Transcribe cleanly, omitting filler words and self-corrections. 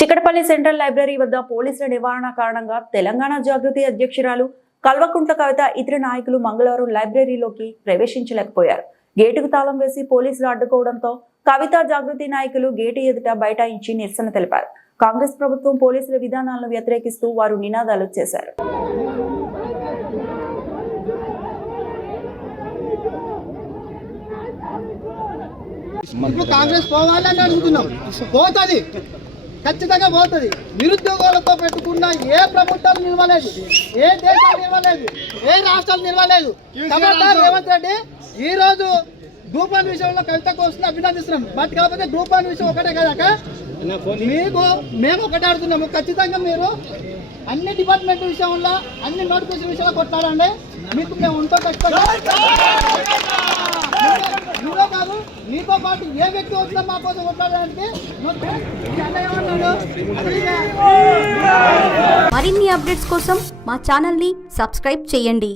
Chikatapalli central library వద్ద పోలీసుల నివారణ కారణంగా తెలంగాణ జాగృతి అధ్యక్షురాలు కల్వకుంట్ల కవిత ఇతర నాయకులు మంగళవారం లైబ్రరీలోకి ప్రవేశించలేకపోయారు. గేటుకు తాళం వేసి పోలీసులు అడ్డుకోవడంతో కవిత జాగృతి నాయకులు గేటు ఎదుట బైఠాయించి నిరసన తెలిపారు. కాంగ్రెస్ ప్రభుత్వం పోలీసుల విధానాలను వ్యతిరేకిస్తూ వారు నినాదాలు చేశారు. కాంగ్రెస్ పోవాలని అడుగుతున్నాం. పోతుంది, ఖచ్చితంగా పోతుంది. నిరుద్యోగులతో పెట్టుకున్న ఏ ప్రభుత్వాలు నిలవలేదు, ఏ దేశాలు నిలవలేదు, ఏ రాష్ట్రాలు నిలవలేదు. కాబట్టి రేవంత్ రెడ్డి ఈ రోజు గ్రూప్ 1 విషయంలో కవితకు వస్తుంది, అభినందిస్తున్నాం. బట్ కాకపోతే గ్రూప్ 1 విషయం ఒకటే కదాక మీకు మేము ఒకటే అడుగుతున్నాము. ఖచ్చితంగా మీరు అన్ని డిపార్ట్మెంట్ విషయంలో, అన్ని నోటిఫికేషన్ విషయంలో కొట్లాడండి. మీకు మేము ఉంటాం. నువ్వే కాదు, నీతో పాటు ఏ వ్యక్తి వచ్చినా మా కోసం కొట్లాడడానికి. మరిన్ని అప్డేట్స్ కోసం మా ఛానల్ని సబ్స్క్రైబ్ చేయండి.